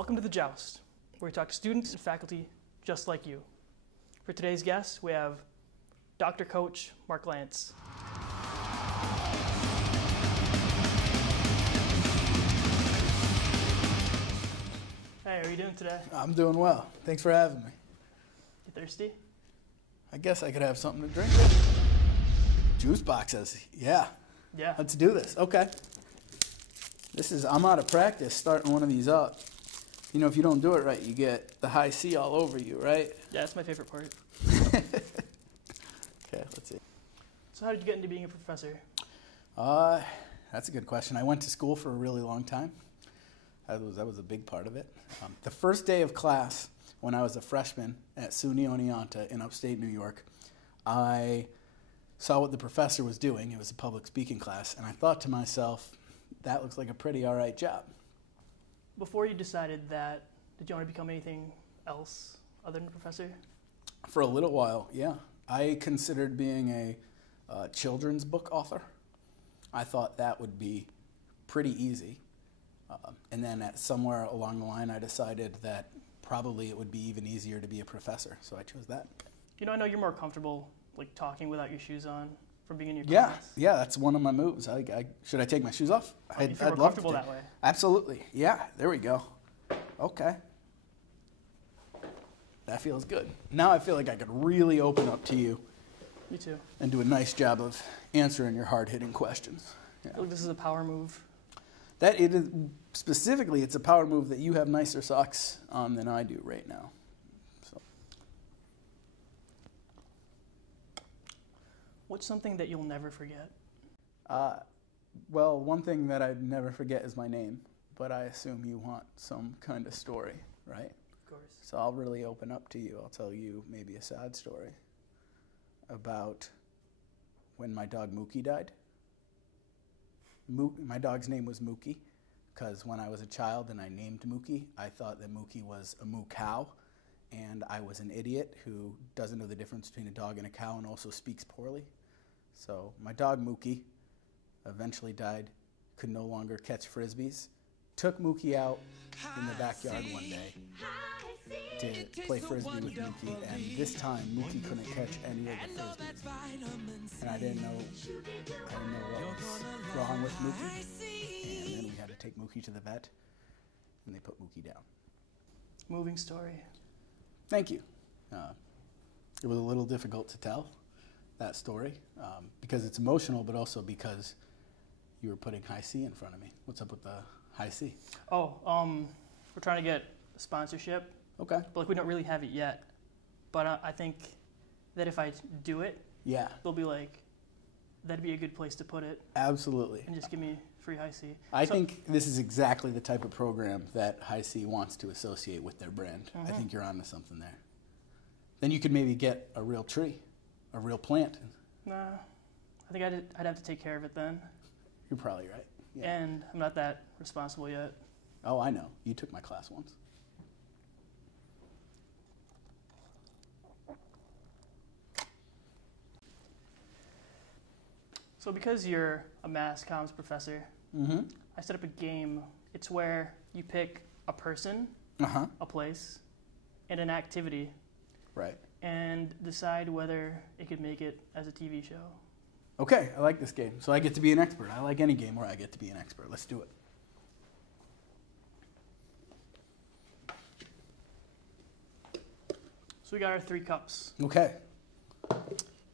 Welcome to the Joust, where we talk to students and faculty just like you. For today's guest, we have Dr. Coach Mark Glantz. Hey, how are you doing today? I'm doing well. Thanks for having me. You thirsty? I guess I could have something to drink. Juice boxes. Yeah. Yeah. Let's do this. Okay. I'm out of practice starting one of these up. You know, if you don't do it right, you get the high C all over you, right? Yeah, that's my favorite part. Okay, let's see. So how did you get into being a professor? That's a good question. I went to school for a really long time. That was a big part of it. The first day of class, when I was a freshman at SUNY Oneonta in upstate New York, I saw what the professor was doing. It was a public speaking class, and I thought to myself, that looks like a pretty all right job. Before you decided that, did you want to become anything else other than a professor? For a little while, yeah. I considered being a children's book author. I thought that would be pretty easy. And then somewhere along the line, I decided that probably it would be even easier to be a professor, so I chose that. You know, I know you're more comfortable like talking without your shoes on from being in your Yeah, class. yeah, that's one of my moves. Should I take my shoes off? You feel more comfortable that way. Absolutely. Yeah, there we go. Okay. That feels good. Now I feel like I could really open up to you. Me too. And do a nice job of answering your hard-hitting questions. Yeah. I feel like this is a power move. That it is, specifically, it's a power move that you have nicer socks on than I do right now. So. What's something that you'll never forget? Well, one thing that I'd never forget is my name, but I assume you want some kind of story, right? Of course. So I'll really open up to you. I'll tell you maybe a sad story about when my dog Mookie died. My dog's name was Mookie because when I was a child and I named Mookie, I thought that Mookie was a moo cow, and I was an idiot who doesn't know the difference between a dog and a cow and also speaks poorly. So my dog Mookie eventually died, could no longer catch frisbees, took Mookie out in the backyard one day to play frisbee with Mookie, and this time Mookie couldn't catch any of the frisbees. And I didn't know what was wrong with Mookie, and then we had to take Mookie to the vet, and they put Mookie down. Moving story. Thank you. It was a little difficult to tell that story because it's emotional, but also because you were putting high C in front of me. What's up with the high C? Oh, we're trying to get sponsorship. Okay. But like we don't really have it yet. But I think that if I do it, Yeah. they'll be like, that'd be a good place to put it. Absolutely. And just give me free high C. I think this is exactly the type of program that High C wants to associate with their brand. Mm-hmm. I think you're onto something there. Then you could maybe get a real tree, a real plant. Nah, I think I'd have to take care of it then. You're probably right. Yeah. And I'm not that responsible yet. Oh, I know. You took my class once. So because you're a mass comms professor, Mm-hmm. I set up a game. It's where you pick a person, Uh-huh. a place, and an activity, Right. and decide whether it could make it as a TV show. Okay, I like this game. So I get to be an expert. I like any game where I get to be an expert. Let's do it. So we got our 3 cups. Okay.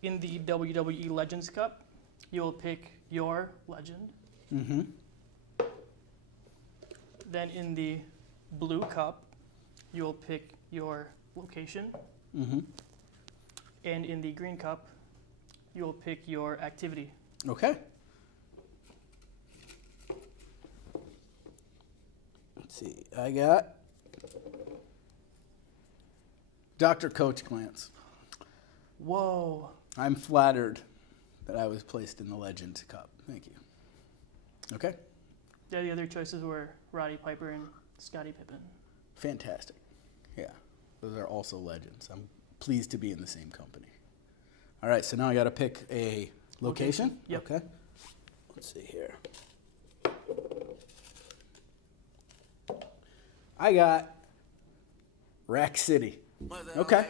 In the WWE Legends Cup, you'll pick your legend. Mm-hmm. Then in the Blue Cup, you'll pick your location. Mm-hmm. And in the Green Cup, you'll pick your activity. Okay. Let's see. I got Dr. Coach Glantz. Whoa. I'm flattered that I was placed in the Legends Cup. Thank you. Okay. Yeah, the other choices were Roddy Piper and Scottie Pippen. Fantastic. Yeah. Those are also legends. I'm pleased to be in the same company. All right, so now I got to pick a location. Yep. Okay. Let's see here. I got Rack City. Okay.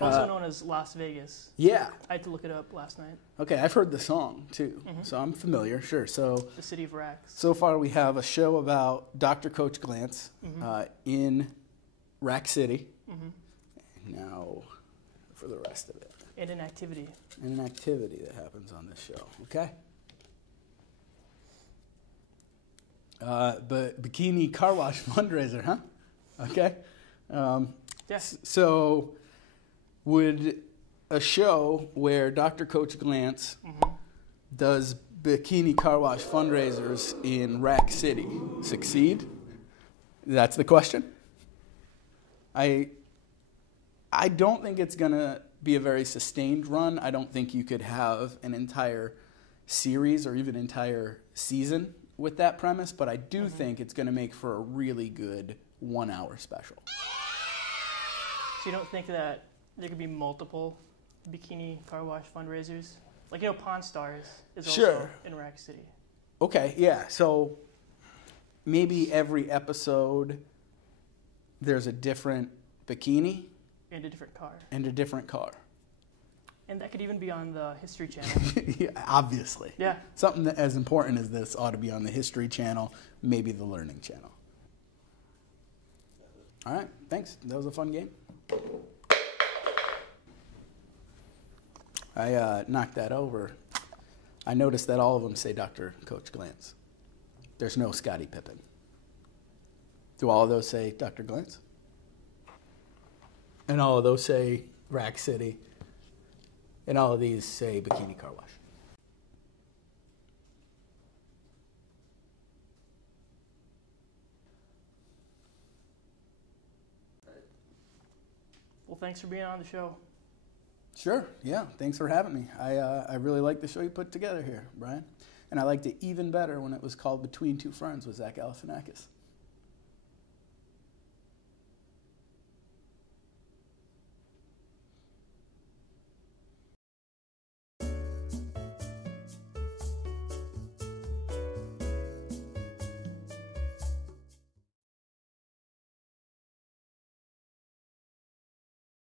Also known as Las Vegas. Yeah. I had to look it up last night. Okay, I've heard the song too, so I'm familiar. Sure. So The city of racks. so far we have a show about Dr. Coach Glantz in Rack City. Now for the rest of it. And an activity. And an activity that happens on this show. Okay. But bikini car wash fundraiser, huh? Okay. Yes. So, would a show where Dr. Coach Glantz does bikini car wash fundraisers in Rack City succeed? That's the question. I don't think it's going to be a very sustained run. I don't think you could have an entire series or even entire season with that premise, but I do think it's going to make for a really good 1 hour special. So you don't think that there could be multiple bikini car wash fundraisers? Like, Pawn Stars is also in Rack City. Okay, yeah. So maybe every episode there's a different bikini And a different car. and a different car. And that could even be on the History Channel. Yeah, obviously. Yeah. Something that as important as this ought to be on the History Channel, maybe the Learning Channel. All right, thanks. That was a fun game. I knocked that over. I noticed that all of them say Dr. Coach Glantz. There's no Scottie Pippen. Do all of those say Dr. Glantz? And all of those say Rack City. And all of these say Bikini Car Wash. Well, thanks for being on the show. Sure, yeah. Thanks for having me. I really like the show you put together here, Brian. And I liked it even better when it was called Between Two Friends with Zach Galifianakis.